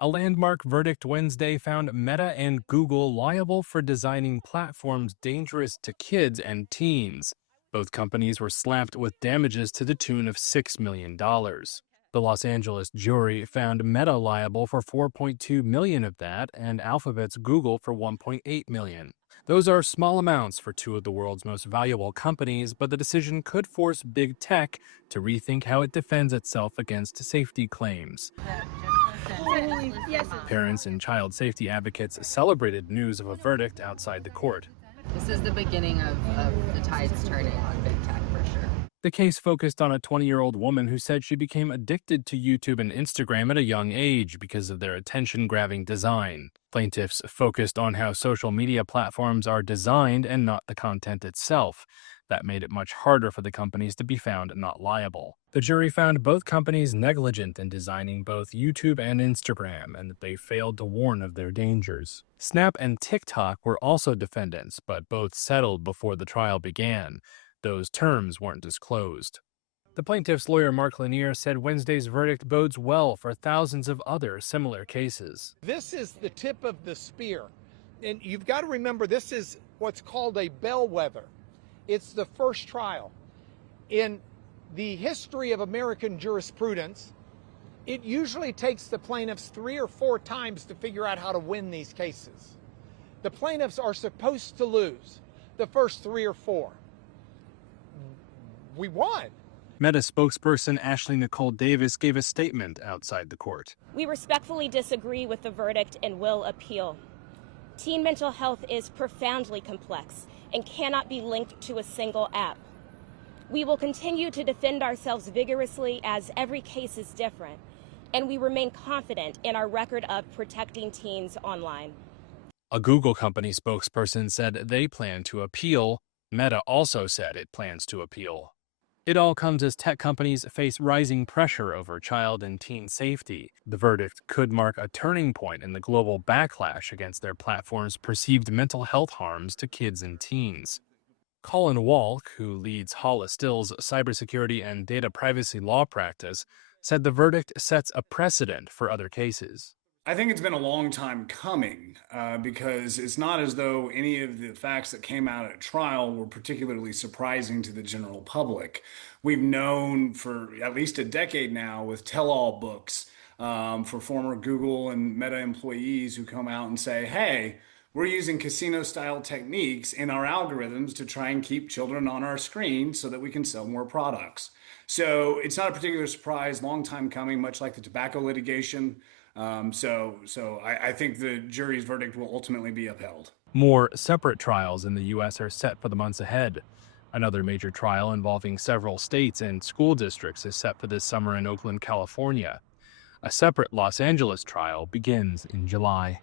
A landmark verdict Wednesday found Meta and Google liable for designing platforms dangerous to kids and teens. Both companies were slapped with damages to the tune of $6 million. The Los Angeles jury found Meta liable for $4.2 million of that and Alphabet's Google for $1.8 million. Those are small amounts for two of the world's most valuable companies, but the decision could force big tech to rethink how it defends itself against safety claims. Parents and child safety advocates celebrated news of a verdict outside the court. This is the beginning of the tides turning on big tech for sure. The case focused on a 20-year-old woman who said she became addicted to YouTube and Instagram at a young age because of their attention-grabbing design. Plaintiffs focused on how social media platforms are designed and not the content itself. That made it much harder for the companies to be found not liable. The jury found both companies negligent in designing both YouTube and Instagram, and that they failed to warn of their dangers. Snap and TikTok were also defendants, but both settled before the trial began. Those terms weren't disclosed. The plaintiff's lawyer, Mark Lanier, said Wednesday's verdict bodes well for thousands of other similar cases. This is the tip of the spear. And you've got to remember, this is what's called a bellwether. It's the first trial. In the history of American jurisprudence, it usually takes the plaintiffs 3 or 4 times to figure out how to win these cases. The plaintiffs are supposed to lose the first 3 or 4. We won. Meta spokesperson Ashley Nicole Davis gave a statement outside the court. We respectfully disagree with the verdict and will appeal. Teen mental health is profoundly complex and cannot be linked to a single app. We will continue to defend ourselves vigorously as every case is different, and we remain confident in our record of protecting teens online. A Google company spokesperson said they plan to appeal. Meta also said it plans to appeal. It all comes as tech companies face rising pressure over child and teen safety. The verdict could mark a turning point in the global backlash against their platform's perceived mental health harms to kids and teens. Colin Walk, who leads Hollis Still's cybersecurity and data privacy law practice, said the verdict sets a precedent for other cases. I think it's been a long time coming because it's not as though any of the facts that came out at trial were particularly surprising to the general public. We've known for at least a decade now with tell-all books for former Google and Meta employees who come out and say, hey, we're using casino-style techniques in our algorithms to try and keep children on our screen so that we can sell more products. So it's not a particular surprise, long time coming, much like the tobacco litigation. So I think the jury's verdict will ultimately be upheld. More separate trials in the U.S. are set for the months ahead. Another major trial involving several states and school districts is set for this summer in Oakland, California. A separate Los Angeles trial begins in July.